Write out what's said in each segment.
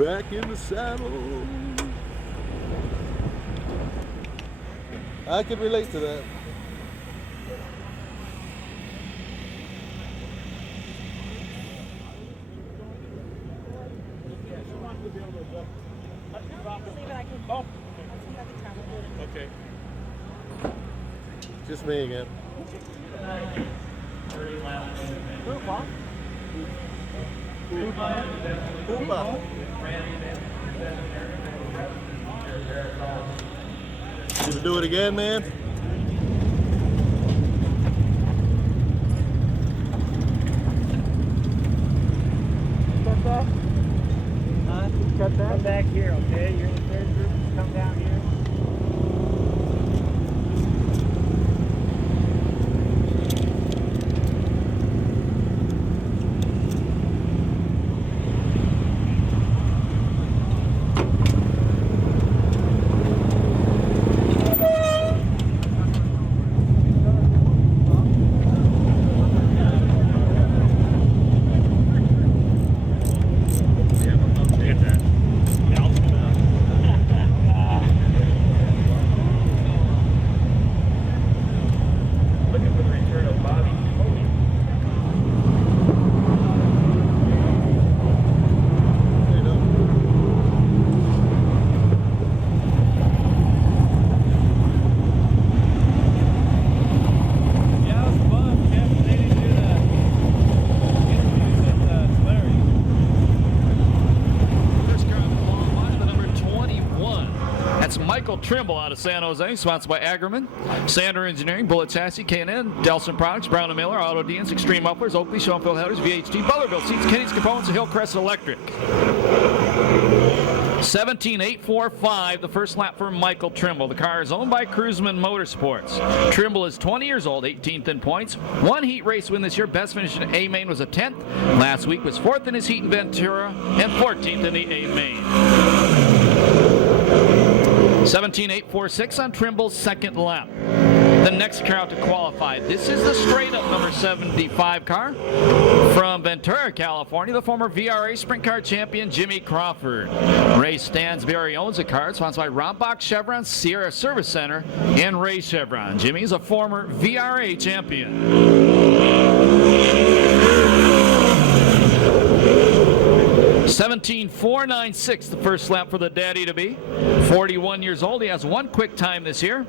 back in the saddle. I can relate to that. Okay. Just me again. You gonna do it again, man? Cut that? Cut that? Come back here, okay? You're in the third group. Come down here. Trimble out of San Jose, sponsored by Aggerman, Sander Engineering, Bullet Chassis, K&N, Delson Products, Brown & Miller, Auto Deans, Extreme Upwards, Oakley, Schoenfeld Headers, VHD, Butlerville Seats, Kenny's Components, and Hillcrest Electric. 17.845, the first lap for Michael Trimble. The car is owned by Cruiseman Motorsports. Trimble is 20 years old, 18th in points. One heat race win this year. Best finish in A-Main was a 10th. Last week was 4th in his heat in Ventura and 14th in the A-Main. 17.846 on Trimble's second lap. The next car out to qualify. This is the straight-up number 75 car from Ventura, California, the former VRA Sprint Car champion Jimmy Crawford. Ray Stansberry owns the car. It's sponsored by Rombach Chevron, Sierra Service Center, and Ray Chevron. Jimmy's a former VRA champion. 17.496, the first lap for the daddy-to-be. 41 years old. He has one quick time this year.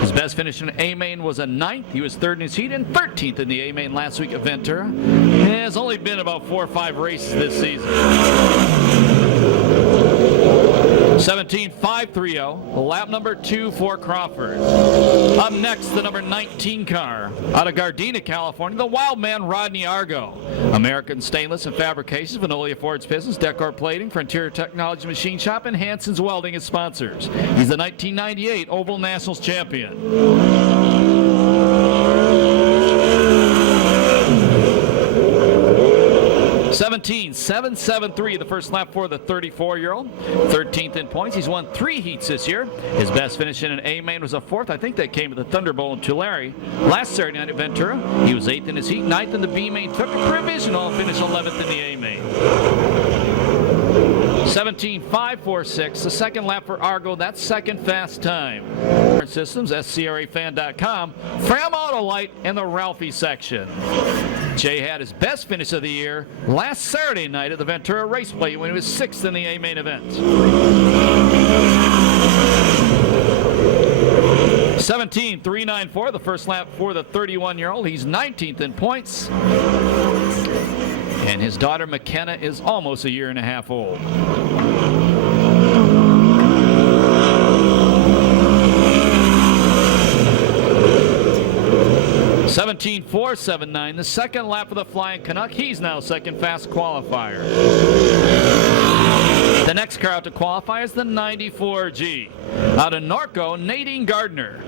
His best finish in A-Main was a 9th. He was 3rd in his heat and 13th in the A-Main last week at Ventura. It has only been about 4 or 5 races this season. 17.530, lap number 2 for Crawford. Up next, the number 19 car out of Gardena, California, the wild man Rodney Argo. American Stainless and Fabrications, Vanolia Ford's Business, Decor Plating, Frontier Technology Machine Shop, and Hanson's Welding as sponsors. He's the 1998 Oval Nationals champion. 17.773, the first lap for the 34-year-old. 13th in points. He's won 3 heats this year. His best finish in an A-Main was a 4th. I think that came at the Thunderbolt in Tulare. Last Saturday night at Ventura, he was 8th in his heat, 9th in the B-Main, took a provisional, finished 11th in the A-Main. 17.546, the second lap for Argo, that's second fast time. Systems, SCRAFan.com, Fram Autolite, and the Ralphie section. Jay had his best finish of the year last Saturday night at the Ventura Race Plate when he was 6th in the A-Main event. 17.394, the first lap for the 31-year-old. He's 19th in points. And his daughter McKenna is almost a year and a half old. 17.479, the second lap for the Flying Canuck. He's now second fast qualifier. The next car out to qualify is the 94G. Out of Norco, Nadine Gardner.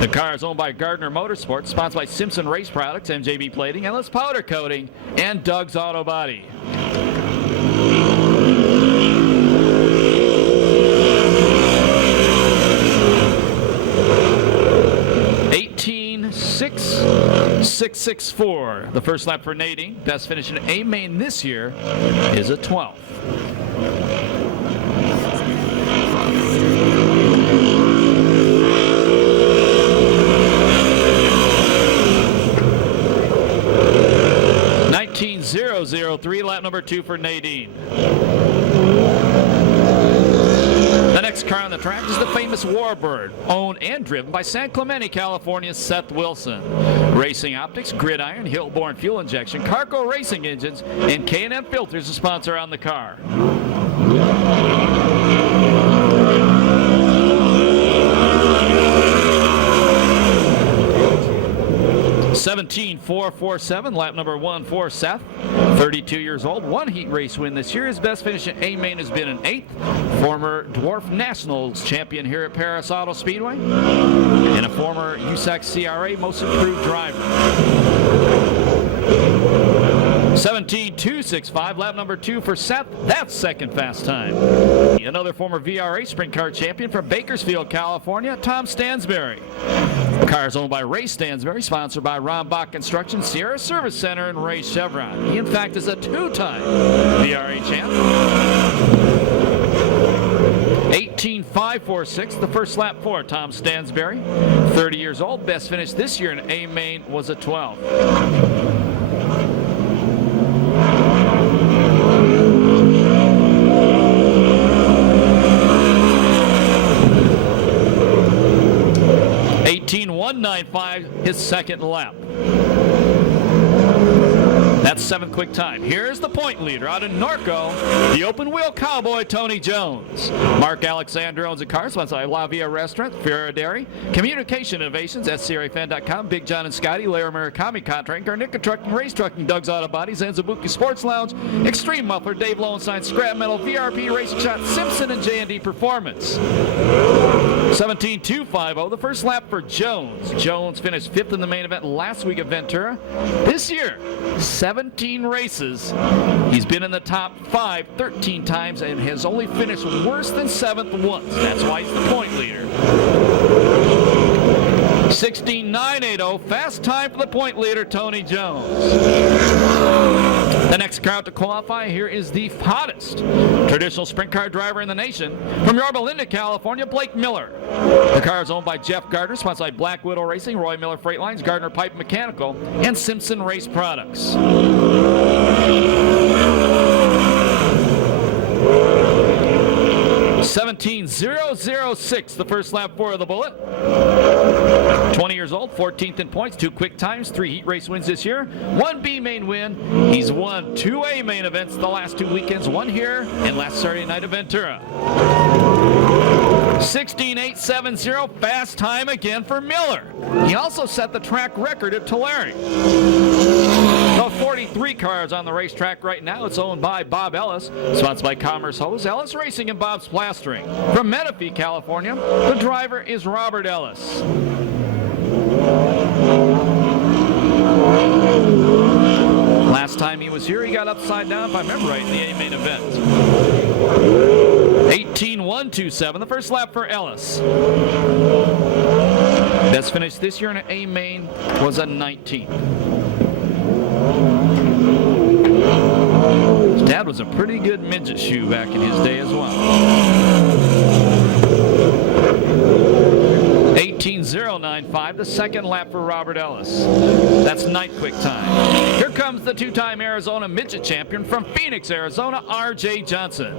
The car is owned by Gardner Motorsports, sponsored by Simpson Race Products, MJB Plating, Endless Powder Coating, and Doug's Auto Body. 6.664. The first lap for Nadine. Best finish in A-Main this year is a 12th. number 2 for Nadine. The next car on the track is the famous Warbird, owned and driven by San Clemente, California's Seth Wilson. Racing Optics, Gridiron, Hillborn Fuel Injection, Carco Racing Engines, and K&N Filters, the sponsor on the car. 17.447, lap number 1 for Seth. 32 years old, 1 heat race win this year. His best finish at A-Main has been an 8th. Former Dwarf Nationals champion here at Perris Auto Speedway. And a former USAC CRA Most Improved Driver. 17.265, lap number 2 for Seth. That's second fast time. Another former VRA Sprint Car champion from Bakersfield, California, Tom Stansberry. The car is owned by Ray Stansberry, sponsored by Ron Bach Construction, Sierra Service Center, and Ray Chevron. He, in fact, is a 2-time VRA champ. 18.546, the first lap for Tom Stansberry. 30 years old, best finish this year in A-Main was a 12. 18.195, his second lap. That's 7th quick time. Here's the point leader out of Norco, the open wheel cowboy Tony Jones. Mark Alexander owns a car sponsored by La Via Restaurant, Fiera Dairy, Communication Innovations, SCRAFan.com, Big John and Scotty, Lair Murakami Contract, Garnica Trucking, Race Trucking, Doug's Auto Bodies, Zanzabuki Sports Lounge, Extreme Muffler, Dave Lowenstein, Scrap Metal, VRP Racing Shot, Simpson, and J&D Performance. 17.250, the first lap for Jones. Jones finished 5th in the main event last week at Ventura. This year, 17 races. He's been in the top 5 13 times and has only finished worse than 7th once. That's why he's the point leader. 16.980, fast time for the point leader, Tony Jones. The next car out to qualify here is the hottest traditional sprint car driver in the nation. From Yorba Linda, California, Blake Miller. The car is owned by Jeff Gardner, sponsored by Black Widow Racing, Roy Miller Freight Lines, Gardner Pipe Mechanical, and Simpson Race Products. 17.006, the first lap for the Bullet. 20 years old, 14th in points, 2 quick times, 3 heat race wins this year, 1 B main win. He's won 2 A main events the last 2 weekends, 1 here and last Saturday night at Ventura. 16.870, fast time again for Miller. He also set the track record at Tulare. The 43 cars on the racetrack right now. It's owned by Bob Ellis, sponsored by Commerce Hose, Ellis Racing, and Bob's Plastering. From Menifee, California, the driver is Robert Ellis. Last time he was here, he got upside down, if I remember right, in the A-main event. 18.127, the first lap for Ellis. Best finish this year in an A-main was a 19th. His dad was a pretty good midget shoe back in his day as well. 18.095, the second lap for Robert Ellis. That's 9th quick time. Here comes the 2-time Arizona midget champion from Phoenix, Arizona, R.J. Johnson.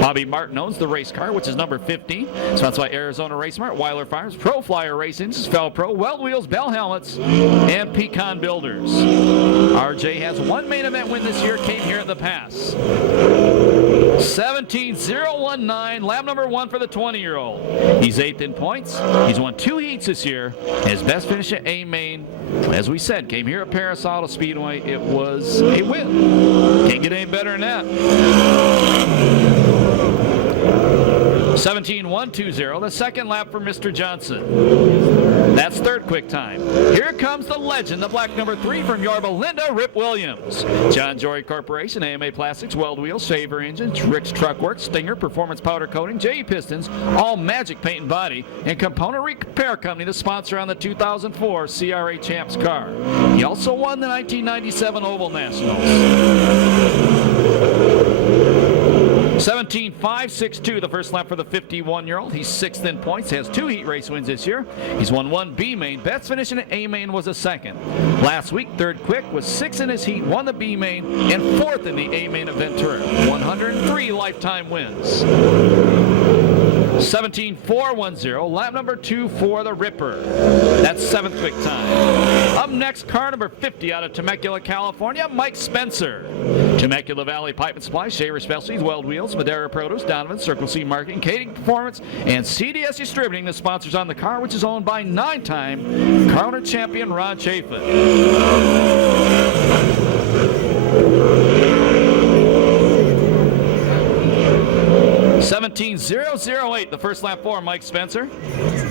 Bobby Martin owns the race car, which is number 15. Sponsored by Arizona Race Mart, Weiler Fires, Pro Flyer Racing, Fel Pro, Weld Wheels, Bell Helmets, and Pecan Builders. R.J. has 1 main event win this year, came here at the Pass. 17.019, lap number 1 for the 20-year-old. He's 8th in points. He's won 2 heats this year. His best finish at A-main, as we said, came here at Perris Auto Speedway. It was a win. Can't get any better than that. 17.120, the second lap for Mr. Johnson. That's 3rd quick time. Here comes the legend, the black number 3 from Yorba Linda, Rip Williams. John Jory Corporation, AMA Plastics, Weld Wheels, Shaver Engines, Rick's Truck Works, Stinger, Performance Powder Coating, J Pistons, All Magic Paint and Body, and Component Repair Company, the sponsor on the 2004 CRA Champs car. He also won the 1997 Oval Nationals. 17.562, the first lap for the 51-year-old. He's 6th in points, has 2 heat race wins this year. He's won 1 B main. Best finish in A main was a 2nd. Last week, 3rd quick, was 6th in his heat, won the B main, and 4th in the A main at Ventura. 103 lifetime wins. 17.410, lap number 2 for the Ripper. That's 7th quick time. Up next, car number 50 out of Temecula, California, Mike Spencer. Temecula Valley Pipe and Supply, Shaver Specialties, Weld Wheels, Madera Produce, Donovan, Circle C Marketing, Kading Performance, and CDS Distributing, the sponsors on the car, which is owned by 9-time car owner champion Ron Chafin. 17.008, the first lap for Mike Spencer.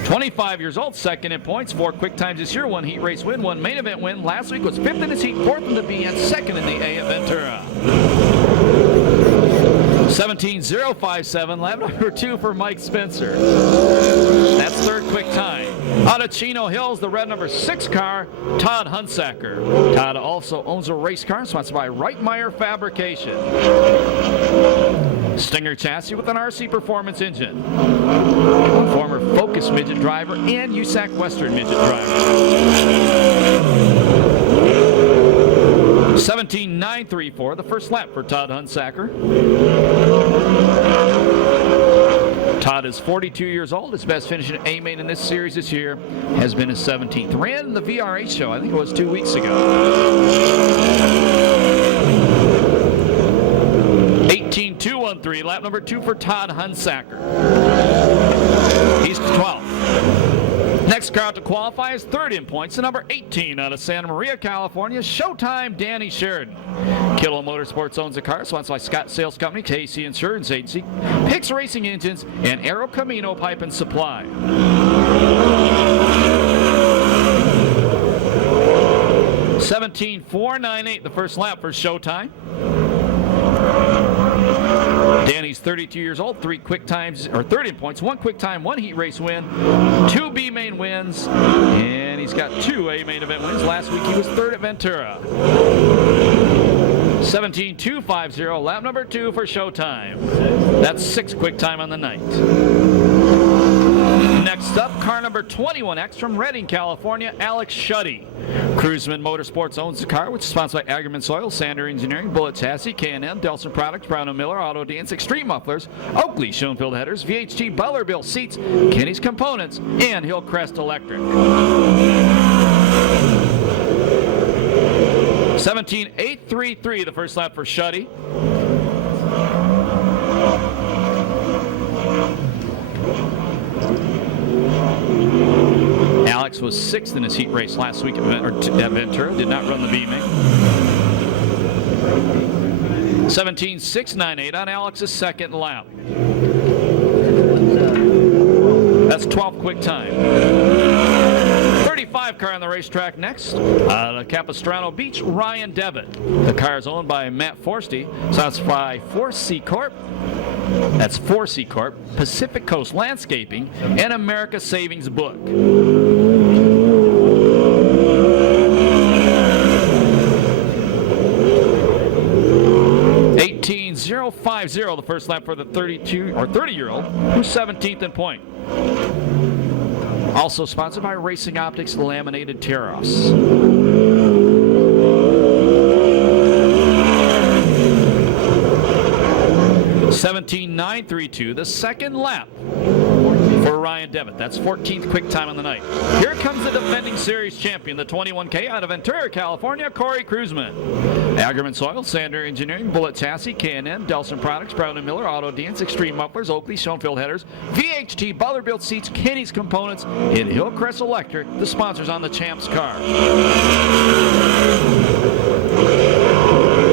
25 years old, 2nd in points, 4 quick times this year, 1 heat race win, 1 main event win. Last week was 5th in his heat, 4th in the B, and 2nd in the A at Ventura. 17.057, lap number 2 for Mike Spencer. That's 3rd quick time. Out of Chino Hills, the red number 6 car, Todd Hunsaker. Todd also owns a race car sponsored by Reitmeyer Fabrication. Stinger chassis with an RC Performance engine. Former Focus midget driver and USAC Western midget driver. 17.934, the first lap for Todd Hunsaker. Todd is 42 years old. His best finish in A main in this series this year has been his 17th. Ran the VRA show, I think it was 2 weeks ago. 18.213, lap number 2 for Todd Hunsaker. He's 12th. Next car out to qualify is 3rd in points, the number 18 out of Santa Maria, California, Showtime Danny Sheridan. Kilo Motorsports owns the car, sponsored by Scott Sales Company, KC Insurance Agency, Pix Racing Engines, and Aero Camino Pipe and Supply. 17.498, the first lap for Showtime. Danny's 32 years old, 3 quick times, or 3rd in points, 1 quick time, 1 heat race win, 2 B main wins, and he's got 2 A main event wins. Last week he was 3rd at Ventura. 17.250, lap number 2 for Showtime. That's 6th quick time on the night. Next up, car number 21X from Redding, California, Alex Shuddy. Cruiseman Motorsports owns the car, which is sponsored by Agriment Soil, Sander Engineering, Bullet Chassis, K&N, Delson Products, Brown & Miller, Auto Dance, Extreme Mufflers, Oakley, Schoenfield Headers, VHT, Butlerville Seats, Kenny's Components, and Hillcrest Electric. 17.833, the first lap for Shuddy. Alex was 6th in his heat race last week at Ventura. Did not run the B main. 17.698 on Alex's 2nd lap. That's 12th quick time. 35 car on the racetrack next. Out of Capistrano Beach, Ryan Devitt. The car is owned by Matt Forsty. Sponsored by 4C Corp. That's 4C Corp, Pacific Coast Landscaping, and America Savings Book. 18.050, the first lap for the 30-year-old, who's 17th in point. Also sponsored by Racing Optics Laminated Terros. 17.932, the 2nd lap for Ryan Devitt. That's 14th quick time on the night. Here comes the defending series champion, the 21K out of Ventura, California, Corey Kruseman. Agriment Soil, Sander Engineering, Bullet Chassis, K&N, Delson Products, Brown & Miller, Auto Dance, Extreme Mufflers, Oakley, Schoenfield Headers, VHT, Butlerville Seats, Kenny's Components, and Hillcrest Electric, the sponsors on the Champs car.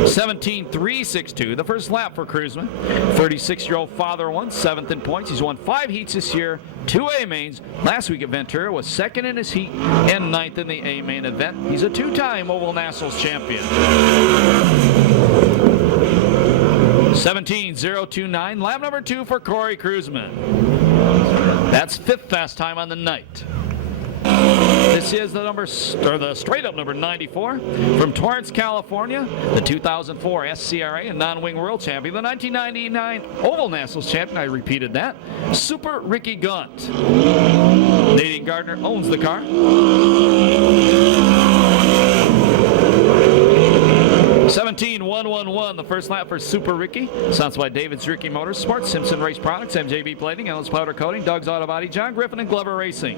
17.362, the first lap for Kruseman. 36-year-old father won, 7th in points. He's won 5 heats this year, 2 A mains. Last week at Ventura was 2nd in his heat and 9th in the A main event. He's a 2-time Oval Nationals champion. 17.029, lap number 2 for Corey Kruseman. That's 5th fast time on the night. This is the straight up number 94 from Torrance, California, the 2004 SCRA and non-wing world champion, the 1999 Oval Nationals champion. I repeated that. Super Ricky Gaunt. Nadine Gardner owns the car. 17-111, the first lap for Super Ricky. Sponsored by David's Ricky Motorsports, Simpson Race Products, MJB Plating, Ellis Powder Coating, Doug's Auto Body, John Griffin, and Glover Racing.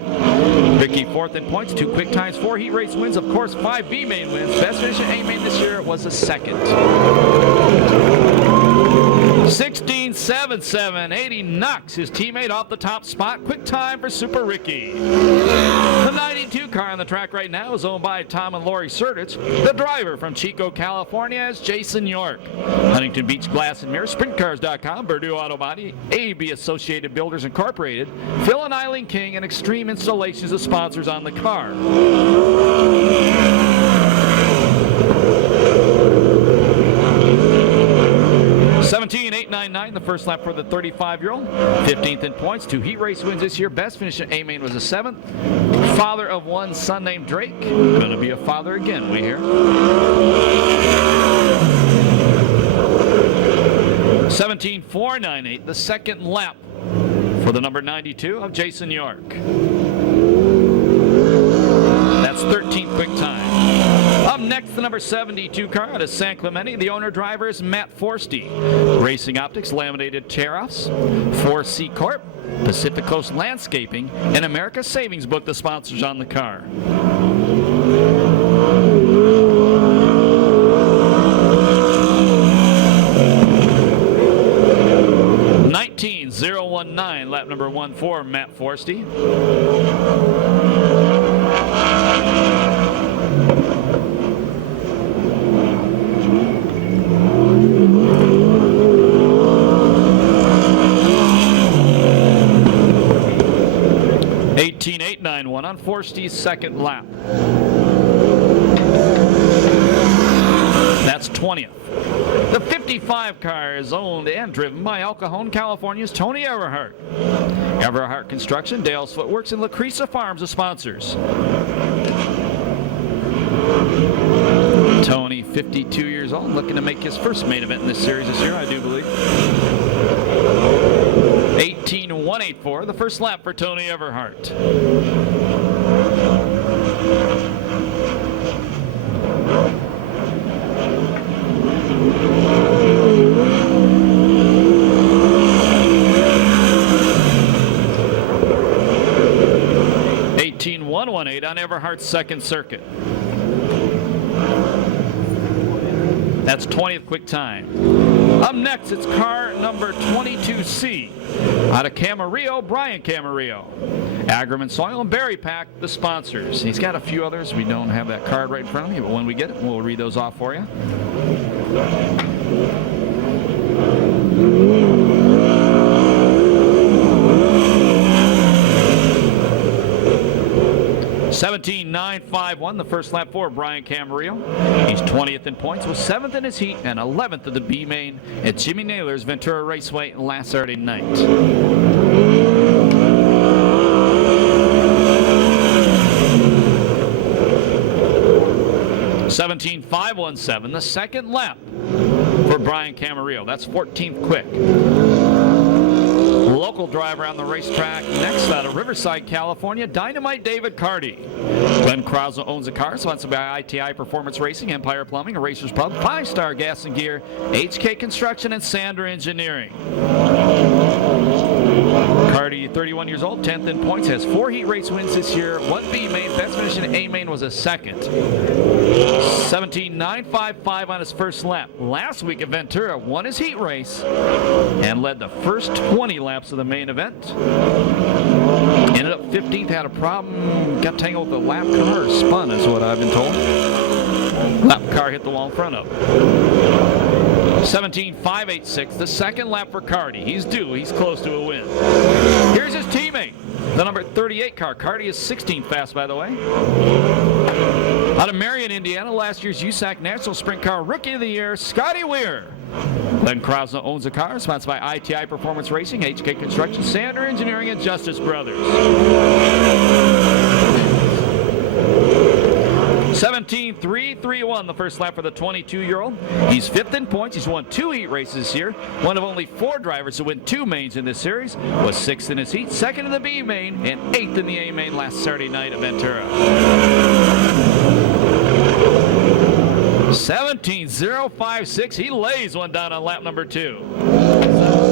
Ricky fourth in points, 2 quick times, 4 heat race wins, of course 5 B main wins. Best finish at A main this year was a second. 16-7-7, 80 knocks his teammate off the top spot. Quick time for Super Ricky. The 92 car on the track right now is owned by Tom and Lori Sertich. The driver from Chico, California is Jason York. Huntington Beach Glass and Mirror, SprintCars.com, Purdue Auto Body, AB Associated Builders Incorporated, Phil and Eileen King, and Extreme Installations, the sponsors on the car. 17-8-9-9, the first lap for the 35-year-old. 15th in points, 2 heat race wins this year. Best finish at A-Main was a 7th. Father of 1, son named Drake. Gonna be a father again, we hear. 17-4-9-8, the second lap for the number 92 of Jason York. That's 13th quick time. Up next, the number 72 car out of San Clemente. The owner-driver is Matt Forsty. Racing Optics, Laminated Tear-Offs, 4C Corp, Pacific Coast Landscaping, and America Savings Book, the sponsors on the car. 19-0-1-9, lap number 1 for Matt Forsty. 18-8-9-1 on Forsty's second lap. That's 20th. The 55 car is owned and driven by El Cajon, California's Tony Everhart. Everhart Construction, Dale's Footworks, and Lucresa Farms, the sponsors. Tony, 52 years old, looking to make his first main event in this series this year, I do believe. 18-184, the first lap for Tony Everhart. 18-118 on Everhart's second circuit. That's 20th quick time. Up next, it's car number 22C out of Camarillo, Brian Camarillo. Agriman Soil and Berry Pack, the sponsors. He's got a few others. We don't have that card right in front of me, but when we get it, we'll read those off for you. 17-9-5-1, the first lap for Brian Camarillo. He's 20th in points, was 7th in his heat, and 11th of the B main at Jimmy Naylor's Ventura Raceway last Saturday night. 17-5-1-7, the second lap for Brian Camarillo. That's 14th quick. Local driver on the racetrack next out of Riverside, California, Dynamite David Carty. Glenn Krause owns a car, sponsored by ITI Performance Racing, Empire Plumbing, a Racers Pub, 5-Star Gas and Gear, HK Construction, and Sander Engineering. Carty, 31 years old, 10th in points, has 4 heat race wins this year, 1 B main, best finish in A main was a second. 17-9-5-5 on his first lap. Last week at Ventura, won his heat race and led the first 20 laps of the main event. Ended up 15th, had a problem, got tangled with the lap car, or spun is what I've been told. Lap car hit the wall in front of him. 17-5-8-6, the second lap for Carty. He's due, he's close to a win. Here's his teammate, the number 38 car. Carty is 16th fast, by the way. Out of Marion, Indiana, last year's USAC National Sprint Car Rookie of the Year, Scotty Weir. Glenn Krause owns a car, sponsored by ITI Performance Racing, HK Construction, Sander Engineering, and Justice Brothers. 17.331 the first lap for the 22-year-old. He's 5th in points. He's won 2 heat races here. One of only 4 drivers to win 2 mains in this series. Was 6th in his heat, 2nd in the B main, and 8th in the A main last Saturday night at Ventura. 17.056. He lays one down on lap number 2.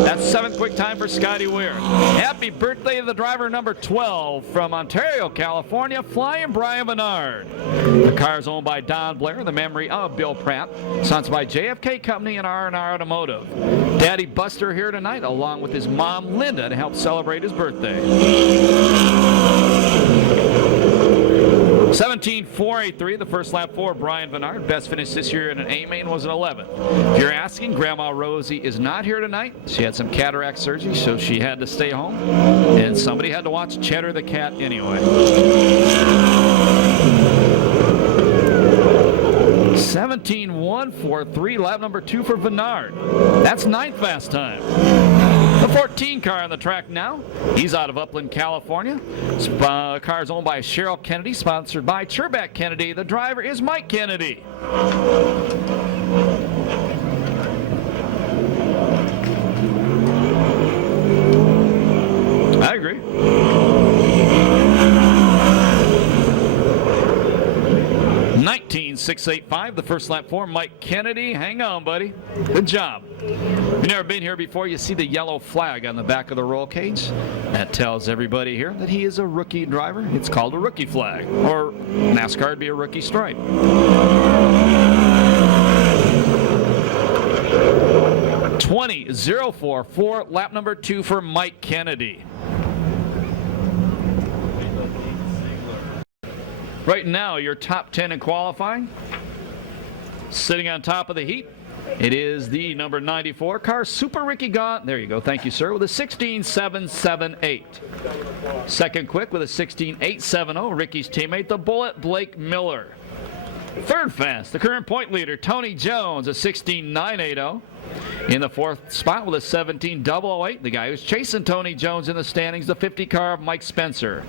That's 7th quick time for Scotty Weir. Happy birthday to the driver number 12 from Ontario, California, Flying Brian Bernard. The car is owned by Don Blair, the memory of Bill Pratt. Sponsored by JFK Company and R&R Automotive. Daddy Buster here tonight, along with his mom Linda, to help celebrate his birthday. 17.483 the first lap for Brian Bernard. Best finish this year in an A main was an 11th. If you're asking, Grandma Rosie is not here tonight. She had some cataract surgery, so she had to stay home. And somebody had to watch Cheddar the cat anyway. 17.143 lap number 2 for Bernard. That's 9th fast time. The 14 car on the track now. He's out of Upland, California. The car is owned by Cheryl Kennedy, sponsored by Churback Kennedy. The driver is Mike Kennedy. I agree. .685 the first lap for Mike Kennedy. Hang on, buddy. Good job. If you've never been here before, you see the yellow flag on the back of the roll cage. That tells everybody here that he is a rookie driver. It's called a rookie flag, or NASCAR would be a rookie stripe. 20.044 lap number 2 for Mike Kennedy. Right now, your top 10 in qualifying. Sitting on top of the heat, it is the number 94 car, Super Ricky Gaunt. There you go. Thank you, sir. With a 16.778. Second quick with a 16.870. Ricky's teammate, the Bullet, Blake Miller. Third fast, the current point leader, Tony Jones, a 16.980. In the 4th spot with a 17.008, the guy who's chasing Tony Jones in the standings, the 50 car of Mike Spencer.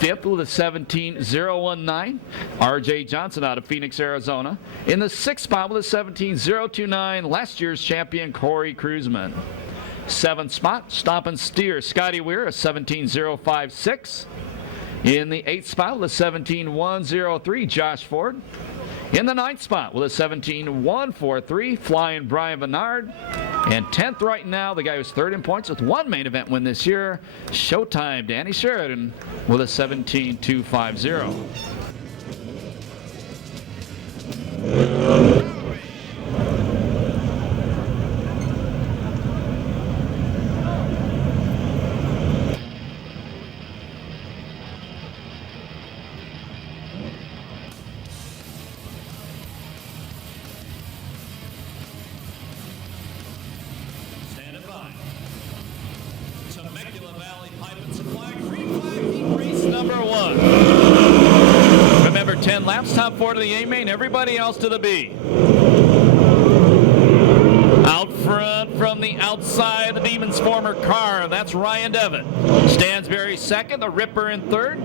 5th with a 17.019, R.J. Johnson out of Phoenix, Arizona. In the 6th spot with a 17.029, last year's champion Corey Kruisman. 7th spot, Stomp and Steer, Scotty Weir, a 17.056. In the 8th spot with a 17.103, Josh Ford. In the 9th spot with a 17.143, Flying Brian Bernard. And 10th right now, the guy who's 3rd in points with 1 main event win this year, Showtime, Danny Sheridan, with a 17.250. Remember, 10 laps, top 4 to the A main, everybody else to the B. Out front from the outside, the Demon's former car, that's Ryan Devitt. Stansberry 2nd, the Ripper in 3rd.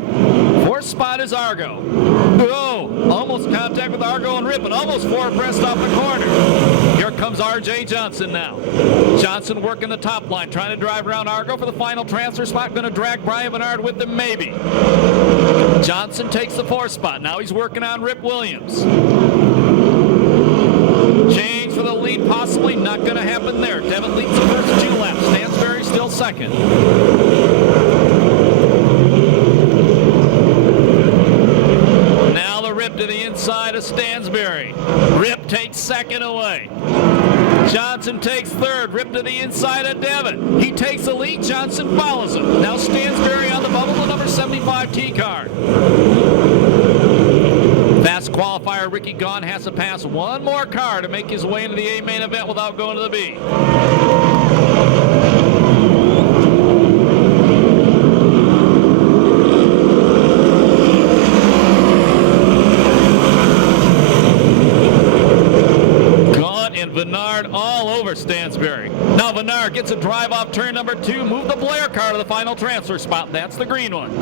4th spot is Argo. Oh, almost contact with Argo and Rip, and almost 4 abreast off the corner. Here comes R.J. Johnson now. Johnson working the top line, trying to drive around Argo for the final transfer spot. Going to drag Brian Bernard with him, maybe. Johnson takes the 4th spot. Now he's working on Rip Williams. Change for the lead, possibly not going to happen there. Devitt leads the first 2 laps. Stansberry still 2nd. Now the Rip to the inside of Stansberry. Rip takes 2nd away. Johnson takes 3rd. Rip to the inside of Devitt. He takes the lead. Johnson follows him. Now Stansberry on the bubble, the number 75 T car. Fast qualifier Ricky Gaunt has to pass 1 more car to make his way into the A main event without going to the B. Bernard all over Stansberry. Now Bernard gets a drive off turn number 2, move the Blair car to the final transfer spot. That's the green one.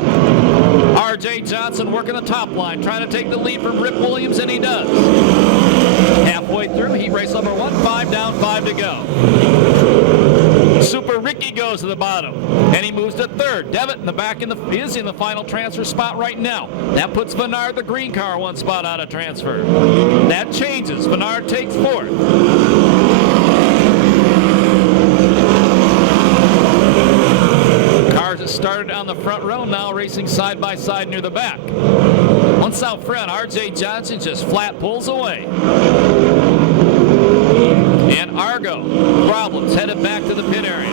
R.J. Johnson working the top line, trying to take the lead from Rip Williams, and he does. Halfway through, heat race number 1, 5 down, 5 to go. Super Ricky goes to the bottom, and he moves to third. Devitt in the back is in the final transfer spot right now. That puts Venard, the green car, 1 spot out of transfer. That changes. Venard takes fourth. Cars that started on the front row now racing side by side near the back. Once out front, R.J. Johnson just flat pulls away. And Argo Problems headed back to the pit area.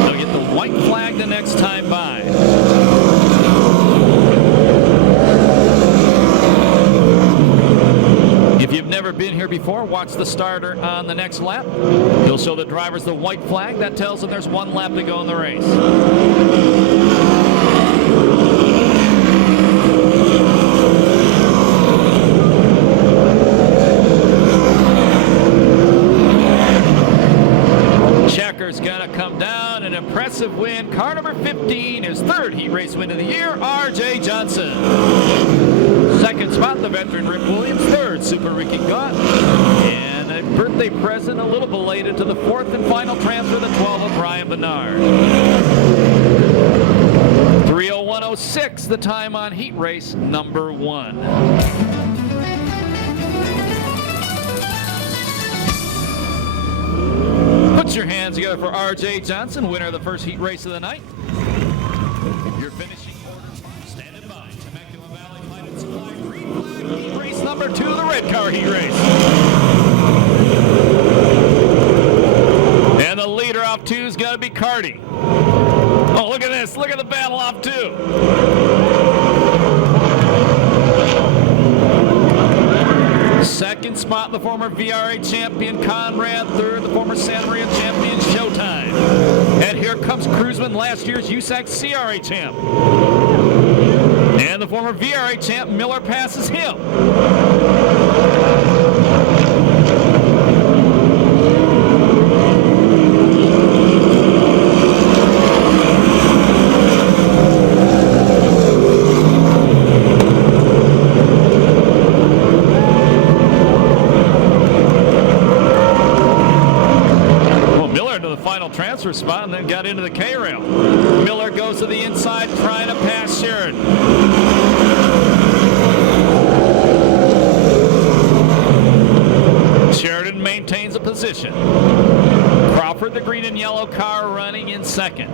They'll get the white flag the next time by. If you've never been here before, watch the starter on the next lap. He'll show the drivers the white flag. That tells them there's 1 lap to go in the race. Checker's gonna come down. An impressive win. Car number 15, his 3rd heat race win of the year, R.J. Johnson. 2nd spot, the veteran Rip Williams. 3rd, Super Ricky Gott. And a birthday present, a little belated, to the 4th and final transfer, the 12 of Brian Venard. 3:01:06, the time on heat race number 1. Put your hands together for R.J. Johnson, winner of the first heat race of the night. Your finishing orders standing by. Temecula Valley Light and Supply green flag heat race number 2, the red car heat race. And the leader off 2 is going to be Carty. Oh, look at this. Look at the battle off 2. Second spot, the former VRA champion Conrad. 3rd, the former Santa Maria champion Showtime. And here comes Cruzman, last year's USAC CRA champ. And the former VRA champ Miller passes him. Transfer spot and then got into the K-rail. Miller goes to the inside trying to pass Sheridan. Sheridan maintains a position. Crawford, the green and yellow car, running in 2nd.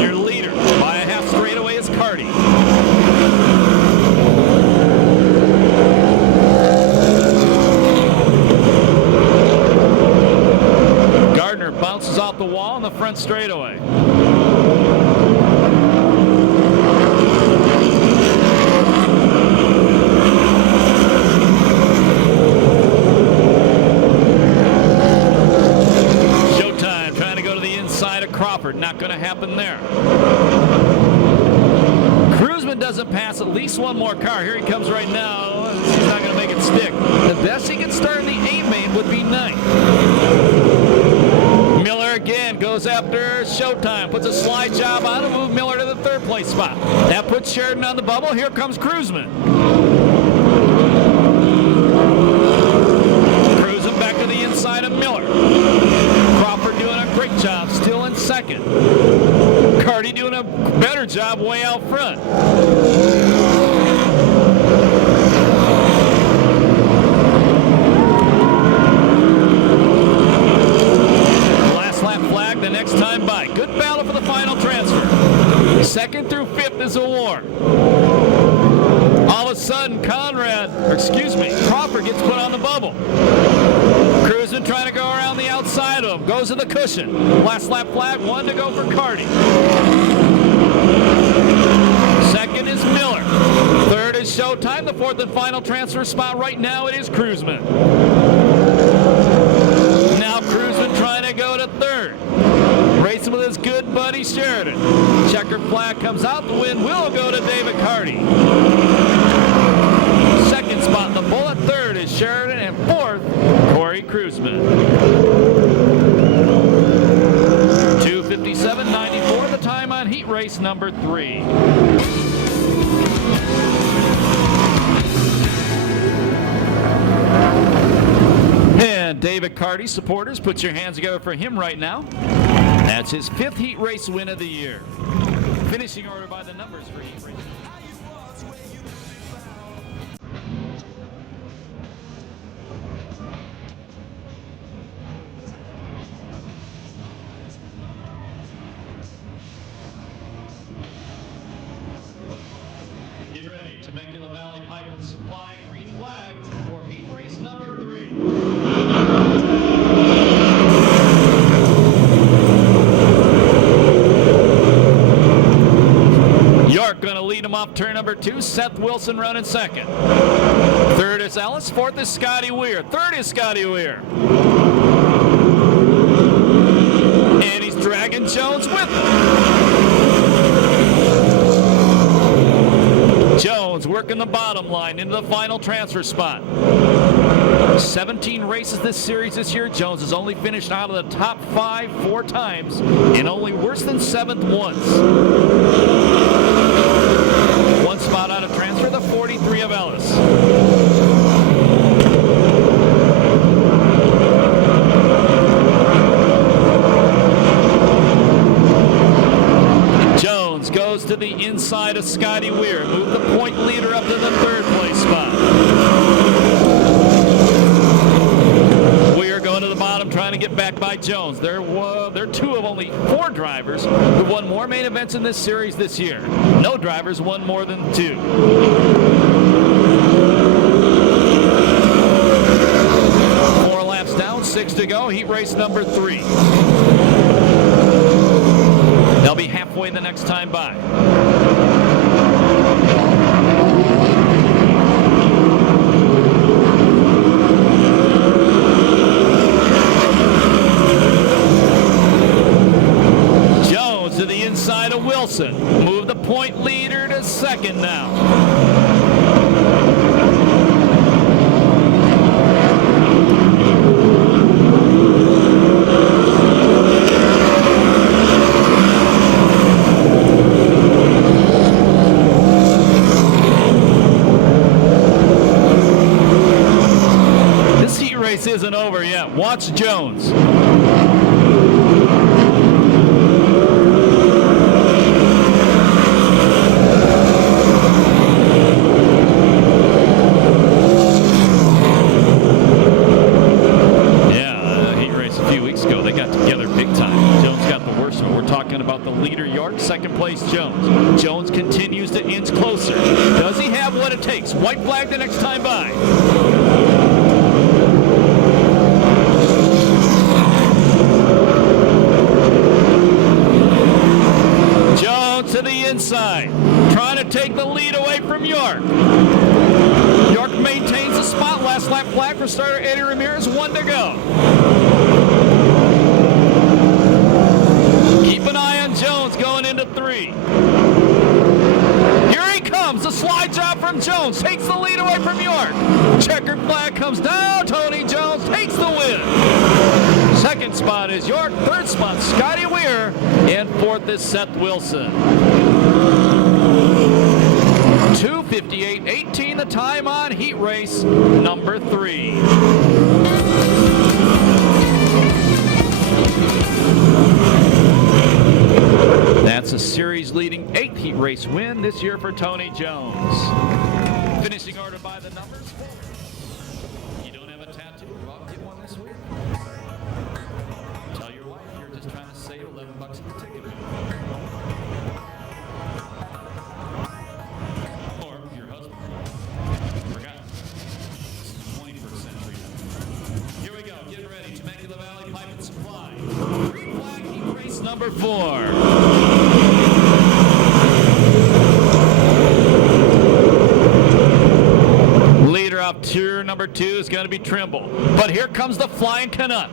Your leader by a half straightaway is Carty. Bounces off the wall in the front straightaway. Showtime trying to go to the inside of Crawford. Not going to happen there. Cruzman doesn't pass at least 1 more car. Here he comes right now. He's not going to make it stick. The best he can start in the 8 main would be 9th. Miller again goes after Showtime, puts a slide job on to move Miller to the 3rd place spot. That puts Sheridan on the bubble. Here comes Cruzman. Cruzman back to the inside of Miller. Crawford doing a great job, still in 2nd. Carty doing a better job way out front. Flag the next time by. Good battle for the final transfer. 2nd through 5th is a war. All of a sudden, Crawford gets put on the bubble. Cruzman trying to go around the outside of him. Goes to the cushion. Last lap flag, 1 to go for Carty. 2nd is Miller. 3rd is Showtime. The 4th and final transfer spot right now, it is Cruzman. off Cruisman trying to go to third. Racing with his good buddy Sheridan. Checker flag comes out. The win will go to David Carty. Second spot in the bullet. Third is Sheridan. And fourth, Corey Cruisman. 2:57.94 the time on heat race number 3. And David Carty supporters, put your hands together for him right now. That's his 5th heat race win of the year. Finishing order by the numbers for heat race. Get ready to make the Valley Pipe and Supply green flag for heat race number 3. York going to lead him off turn number 2. Seth Wilson running second. Third is Ellis. Fourth is Scotty Weir. Third is Scotty Weir. And he's dragging Jones with him. Jones working the bottom line into the final transfer spot. 17 races this series this year. Jones has only finished out of the top 5 4 times and only worse than 7th once. One spot out of transfer, the 43 of Ellis. Jones goes to the inside of Scotty Weir. Move the point leader up to the 3rd place spot. Weir going to the bottom, trying to get back by Jones. They're 2 of only 4 drivers who won more main events in this series this year. No drivers won more than 2. 4 laps down, 6 to go. Heat race number 3. They'll be halfway the next time by. Jones to the inside of Wilson. Move the point leader to 2nd now. Isn't over yet. Watch Jones. Heat race a few weeks ago. They got together big time. Jones got the worst of it. We're talking about the leader York, 2nd place Jones. Jones continues to inch closer. Does he have what it takes? White flag the next time by. To the inside, trying to take the lead away from York. York maintains the spot. Last lap flag for starter Eddie Ramirez. 1 to go. Keep an eye on Jones going into 3. Here he comes. The slide job from Jones takes the lead away from York. Checkered flag comes down. Tony Jones takes the win. 2nd spot is York. 3rd spot, Scotty Weir. And 4th is Seth Wilson. 2:58.18 the time on heat race number 3. That's a series-leading 8th heat race win this year for Tony Jones. Finishing order by the numbers. You don't have a tattoo? Well, get one this week. Tell your wife you're just trying to save $11 a ticket. Or your husband. Forgot. 21st century. Here we go. Get ready. Temecula Valley Pipe and Supply. Green flag heat race number 4. Leader off turn number 2 is going to be Trimble. But here comes the Flying Canuck.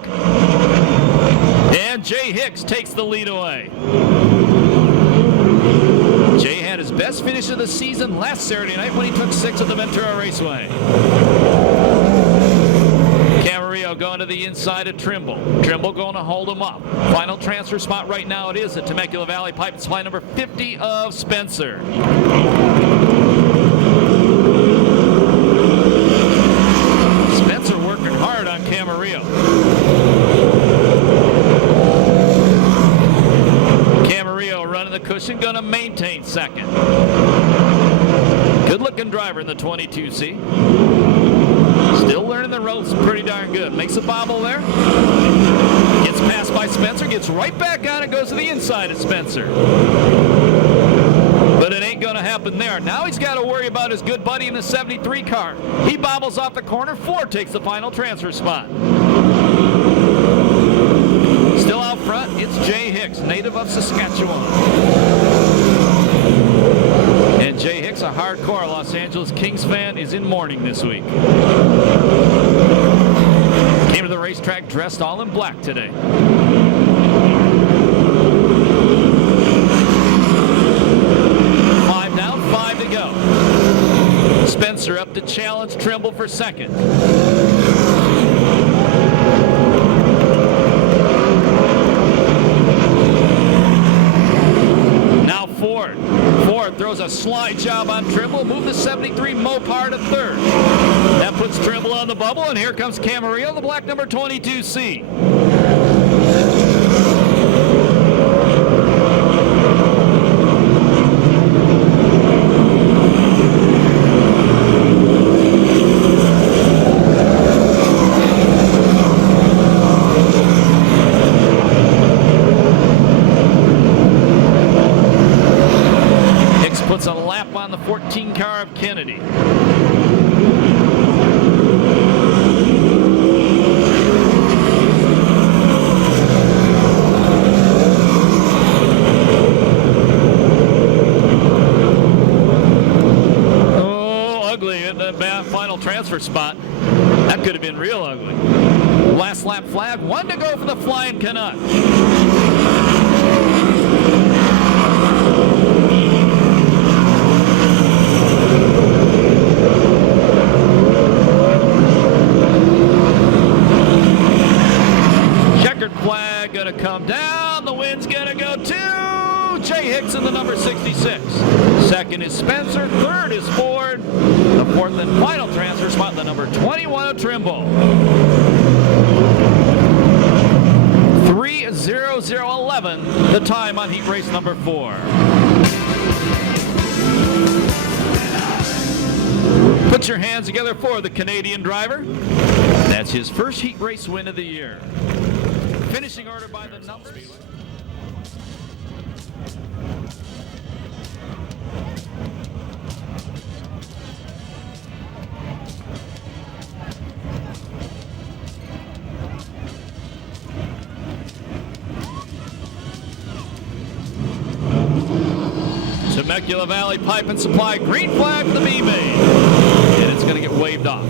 And Jay Hicks takes the lead away. Jay had his best finish of the season last Saturday night when he took 6 at the Ventura Raceway. Camarillo going to the inside of Trimble. Trimble going to hold him up. Final transfer spot right now it is at Temecula Valley Pipe and Supply number 50 of Spencer. Spencer working hard on Camarillo. Camarillo running the cushion, going to maintain second. Good looking driver in the 22C. Still learning the ropes pretty darn good. Makes a bobble there. Gets passed by Spencer. Gets right back on and goes to the inside of Spencer. But it ain't going to happen there. Now he's got to worry about his good buddy in the 73 car. He bobbles off the corner. Ford takes the final transfer spot. Still out front, it's Jay Hicks, native of Saskatchewan. And Jay Hicks, a hardcore Los Angeles Kings fan, is in mourning this week. Came to the racetrack dressed all in black today. Five down, 5 to go. Spencer up to challenge Trimble for second. Now Ford. Ford throws a slide job on Trimble. Move the 73 Mopar to third. That puts Trimble on the bubble, and here comes Camarillo, the black number 22C. Puts a lap on the 14 car of Kennedy. Oh, ugly at the final transfer spot. That could have been real ugly. Last lap flag, 1 to go for the Flying Canuck. Flag gonna come down. The wind's gonna go to Jay Hicks in the number 66. Second is Spencer. Third is Ford. The fourth and final transfer spot, the number 21 of Trimble. 3:00:11, the time on heat race number 4. Put your hands together for the Canadian driver. That's his first heat race win of the year. Finishing order by the Speedway. Temecula Valley Pipe and Supply, green flag for the B main. And it's going to get waved off.